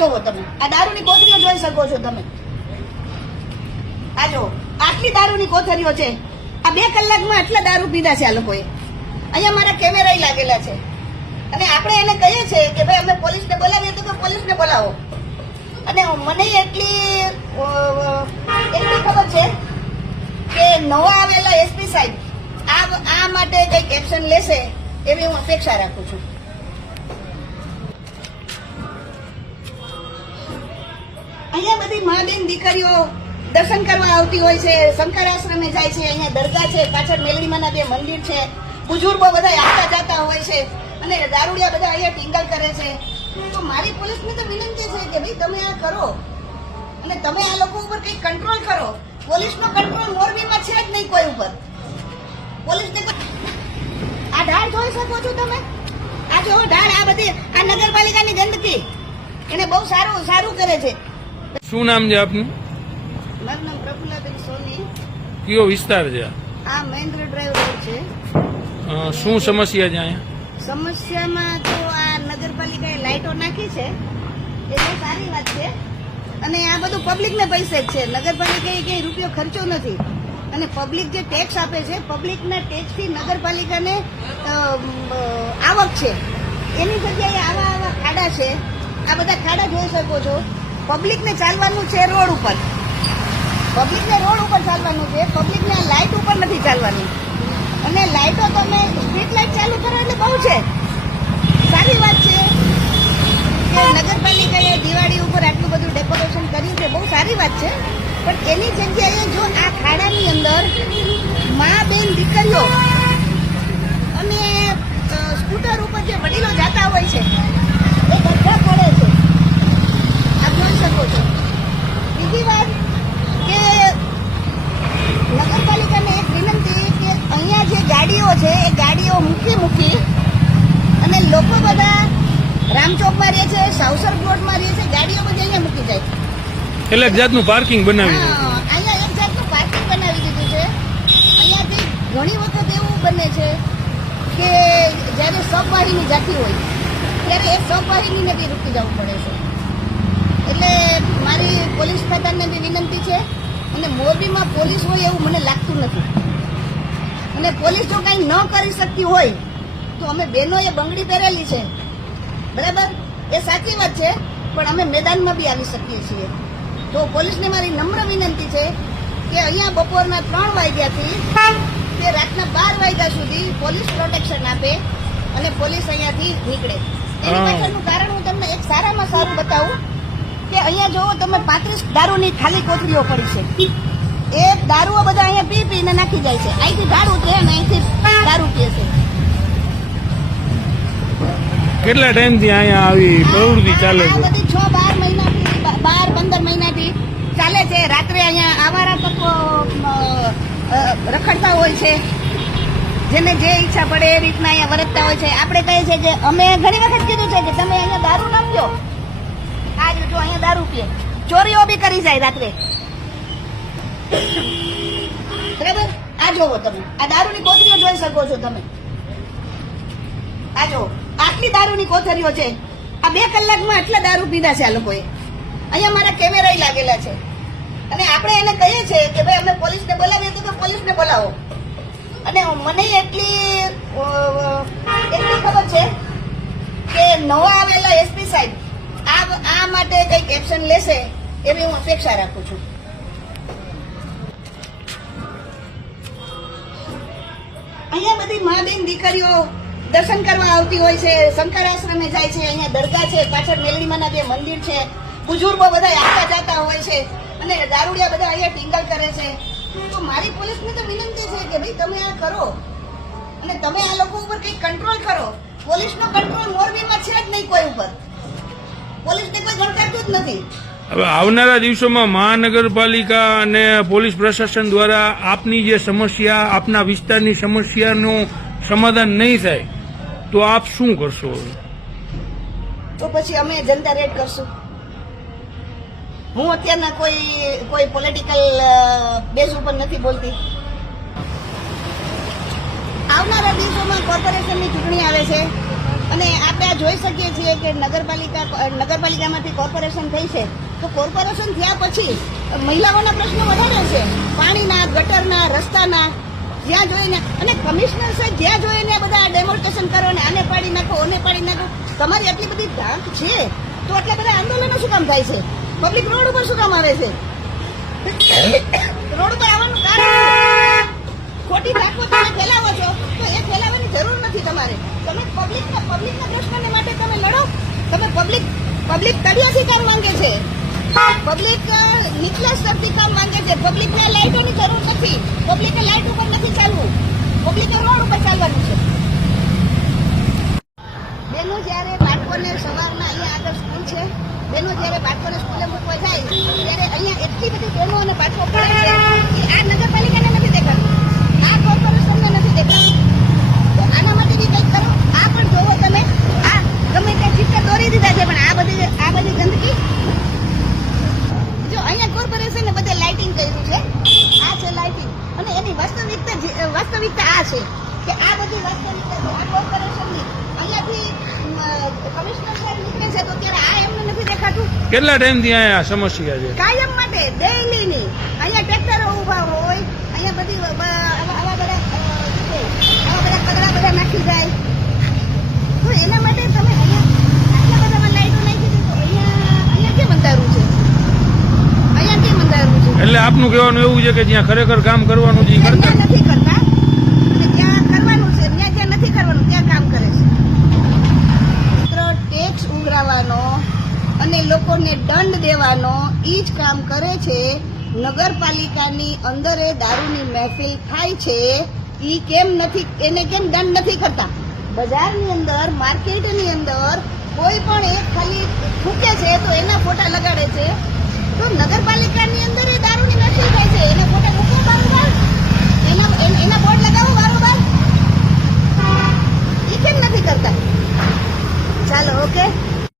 જોવો તમે. આ દારૂની કોથરીઓ જોઈ શકો છો તમે. આ જો આટલી દારૂની કોથરીઓ છે. આ બે કલાકમાં આટલા દારૂ પીધા છે આ લોકોએ. અહીંયા મારા કેમેરા લાગેલા છે. અને આપણે એને કહીએ છીએ કે ભાઈ, અમે પોલીસને બોલાવીએ તો કે પોલીસને બોલાવો. અને મને એટલી એટલી ખબર છે કે નવા આવેલા એસપી સાહેબ આ આ માટે કંઈક એક્શન લેશે એવી હું અપેક્ષા રાખું છું. અહીંયા બધી મા બેન દીકરીઓ દર્શન કરવા આવતી હોય છે શંકર આશ્રમે જાય છે, અહીંયા દરગાહ છે, પાછળ મેલડીમાના બે મંદિર છે, બુજુર્ગો બધા આવતા જતા હોય છે અને દારૂડિયા બધા અહીંયા ટિંગલ કરે છે. તો મારી પોલીસને તો વિનંતી છે કે ભાઈ તમે આ કરો અને તમે આ લોકો ઉપર કંઈક કંટ્રોલ કરો. પોલીસનો કંટ્રોલ મોરબીમાં છે જ નહીં કોઈ ઉપર. પોલીસને આ ઢાળ જોઈ શકો છો તમે? આ જો ઢાળ આ બધી આ નગરપાલિકાની ગંદકી. એને બહુ સારું સારું કરે છે. શું નામ છે આપનું? મારું નામ પ્રફુલ્લાબેન સોની. કયો વિસ્તાર છે આ? મહેન્દ્ર ડ્રાઈવ રોડ છે. શું સમસ્યા છે અહીંયા? સમસ્યામાં તો આ નગરપાલિકાએ લાઇટો નાખી છે. એ બહુ સારી વાત છે. અને આ બધું પબ્લિકને પૈસે જ છે. નગરપાલિકાએ કંઈ રૂપિયો ખર્ચો નથી. અને પબ્લિક જે ટેક્સ આપે છે પબ્લિકના ટેક્સથી નગરપાલિકાને આવક છે. એની જગ્યાએ આવા આવા ખાડા છે. આ બધા ખાડા જોઈ શકો છો. પબ્લિકને ચાલવાનું છે રોડ ઉપર. પબ્લિકને રોડ ઉપર ચાલવાનું છે. પબ્લિકને લાઇટ ઉપર નથી ચાલવાનું. અને લાઇટો તમે સ્ટ્રીટ લાઇટ ચાલુ કરો એટલે બહુ છે. સારી વાત છે કે નગરપાલિકાએ દિવાળી ઉપર આટલું બધું ડેકોરેશન કર્યું છે. બહુ સારી વાત છે. પણ એની જગ્યાએ જો આ ખાડાની અંદર મા બેન દીકરીઓ અને સ્કૂટર ઉપર જે વડીલો જતા હોય છે, એ બધા પડે આપ શકો છો. બીજી વાત કે નગરપાલિકાને એક વિનંતી કે અહીંયા જે ગાડીઓ છે એ ગાડીઓ મૂકી મૂકી અને લોકો બધા રામચોકમાં રહે છે સાવસર પ્લોટમાં રહે છે ગાડીઓ બધી અહીંયા મૂકી જાય છે. એટલે એક જાતનું પાર્કિંગ બનાવી અહીંયા એક જાતનું પાર્કિંગ બનાવી દીધું છે. અહીંયાથી ઘણી વખત એવું બને છે કે જ્યારે સબવાહિની જાતિ હોય ત્યારે એ સબવાહિનીને બી રૂકી જવું પડે છે. એટલે મારી પોલીસ પ્રધાનને બી વિનંતી છે અને મોરબીમાં પોલીસ હોય એવું મને લાગતું નથી. અને પોલીસ જો કંઈ ન કરી શકતી હોય તો અમે બહેનોએ બંગડી પહેરેલી છે. બરાબર? એ સાચી વાત છે પણ અમે મેદાનમાં બી આવી શકીએ છીએ. તો પોલીસને મારી નમ્ર વિનંતી છે કે અહીંયા બપોરના ત્રણ વાગ્યાથી તે રાતના બાર વાગ્યા સુધી પોલીસ પ્રોટેક્શન આપે અને પોલીસ અહીંયાથી નીકળે. એની પાછળનું કારણ હું તમને એક સારામાં સારું બતાવું. કે અહીંયા જોવો તમે પાંત્રીસ દારૂની ખાલી કોથળીઓ પડી છે. એ દારૂઓ બધા અહીંયા પી પીને નાખી જાય છે. અહીંથી દારૂ છે અને અહીંથી દારૂ પીએ છે. કેટલા ટાઈમથી અહીંયા આવી પ્રવૃત્તિ ચાલે છે? બધી છ બાર મહિનાથી બાર પંદર મહિનાથી ચાલે છે. રાત્રે અહીંયા આવારા તત્વો રખડતા હોય છે. જેને જે ઈચ્છા પડે એ રીતના અહીંયા વરતતા હોય છે. આપણે કહીએ છીએ કે અમે ઘણી વખત કીધું છે કે તમે અહીંયા દારૂ ના પીઓ. આ જો અહીંયા દારૂ પીએ. ચોરીઓ બી કરી જાય રાત્રે. બરાબર? આ જોવો તમે. આ દારૂની કોથરીઓ જોઈ શકો છો તમે. આ જો આટલી દારૂની કોથરીઓ છે. આ બે કલાકમાં આટલા દારૂ પીધા છે આ લોકોએ. અહીંયા મારા કેમેરા લાગેલા છે. અને આપણે એને કહીએ છીએ કે ભાઈ, અમે પોલીસને બોલાવીએ તો પોલીસને બોલાવો. અને મને એટલી એટલી ખબર છે કે નવા આવેલા એસપી સાહેબ આ માટે કંઈક એક્શન લેશે એવી હું અપેક્ષા રાખું છું. અહીંયા બધી મા બેન દીકરીઓ દર્શન કરવા આવતી હોય છે શંકર આશ્રમે જાય છે, અહીંયા દરગાહ છે, પાછળ મેલડીમાના બે મંદિર છે, બુજુર્ગો બધા આવતા જતા હોય છે અને દારૂડિયા બધા અહીંયા ટિંગલ કરે છે. તો મારી પોલીસને તો વિનંતી છે કે ભાઈ તમે આ કરો અને તમે આ લોકો ઉપર કંઈક કંટ્રોલ કરો. પોલીસનો કંટ્રોલ મોરબીમાં છે જ નહીં કોઈ ઉપર. પોલીસને કોઈ ગણકારતું જ નથી. હવે આવનારા દિવસોમાં મહાનગરપાલિકા અને પોલીસ પ્રશાસન દ્વારા આપની જે સમસ્યા આપના વિસ્તારની સમસ્યાનું સમાધાન નહીં થાય તો આપ શું કરશો? તો પછી અમે જનતા રેડ કરશું. હું અત્યારના કોઈ કોઈ પોલિટિકલ બેઝ ઉપર નથી બોલતી. આવનારા દિવસોમાં કોર્પોરેશનની ચૂંટણી આવે છે. અને આપણે આ જોઈ શકીએ છીએ કે નગરપાલિકા નગરપાલિકામાંથી કોર્પોરેશન થઈ છે. તો કોર્પોરેશન થયા પછી મહિલાઓના પ્રશ્નો વધારે છે. પાણીના ગટરના રસ્તાના જ્યાં જોઈને અને કમિશનર સાહેબ જ્યાં જોઈને બધા ડેમોન્સ્ટ્રેશન કરો ને આને પાડી નાખો ઓને પાડી નાખો તમારી આટલી બધી ધાંક છે? તો આટલા બધા આંદોલનો શું કામ થાય છે? પબ્લિક રોડ ઉપર શું કામ આવે છે? રોડ ઉપર આવવાનું કારણ? ખોટી રાખો તમે ફેલાવો છો તો એ ફેલાવવાની જરૂર નથી તમારે. તમે પબ્લિકના પબ્લિકના પ્રશ્નને માટે તમે લડો. તમે પબ્લિક પબ્લિક તળિયાથી અધિકાર માંગે છે. પબ્લિક અ, નીચલા સ્તરથી માંગે છે. પબ્લિકને લાઇટોની જરૂર નથી. પબ્લિકે લાઇટ ઉપર નથી ચાલવું. પબ્લિકે રોડ ઉપર ચાલવાનું છે. બેનો જ્યારે બાળકોને સવારના અહીંયા આગળ સ્કૂલ છે બેનો જ્યારે બાળકોને સ્કૂલે મૂકવા જાય ત્યારે અહીંયા એટલી બધી બહેનો અને બાળકો પડે છે કે આ નગરપાલિકાને નથી દેખાતું આ કોર્પોરેશનને નથી દેખાતું તો આના માટે બી કંઈક કરો આ પણ જોવો તમે આ ગમે ત્યાં ચિત્ર દોરી દીધા છે પણ આ બધી આ બધી ગંદકી જો અહીંયા કોર્પોરેશને બધે લાઇટિંગ કર્યું છે આ છે લાઇટિંગ અને એની વાસ્તવિકતા વાસ્તવિકતા આ છે કે આ બધી વાસ્તવિકતા છે આ કોર્પોરેશનની અહીંયાથી કમિશનર સાહેબ નીકળે છે તો ત્યારે આ એમને નથી દેખાતું? કેટલા ટાઈમથી અહીંયા સમસ્યા છે? કાયમ માટે ડેઈલીની અહીંયા ટ્રેક્ટરો ઊભા હોય અહીંયા બધી આવા બધા આવા બધા કગડા બધા નાખી જાય. તો એના માટે તમે અહીંયા આટલા બધામાં લાઈટો નાખી દીધો અહીંયા અહીંયા કેમ અંધારું છે અહીંયા કેમ અંધારું છે એટલે આપનું કહેવાનું એવું છે કે જ્યાં ખરેખર કામ કરવાનું છે એ કરતા નથી કરતા અને જ્યાં કરવાનું છે ત્યાં જ્યાં નથી કરવાનું ત્યાં કામ કરે છે. માત્ર ટેક્સ ઉઘરાવવાનો અને લોકોને દંડ દેવાનો ઈ જ કામ કરે છે. નગરપાલિકાની અંદર એ દારૂની મહેફિલ થાય છે ઈ કેમ નથી એને કેમ દંડ નથી કરતા? બજારની અંદર માર્કેટની અંદર કોઈ પણ એક ખાલી ફૂકે છે તો એના ફોટા લગાડે છે. તો નગરપાલિકાની અંદર એ દારૂની મહેફિલ થાય છે. એને બોર્ડ મૂકવું એના એના બોર્ડ લગાવવું બારોબાર. એ કેમ નથી કરતા? ચાલો ઓકે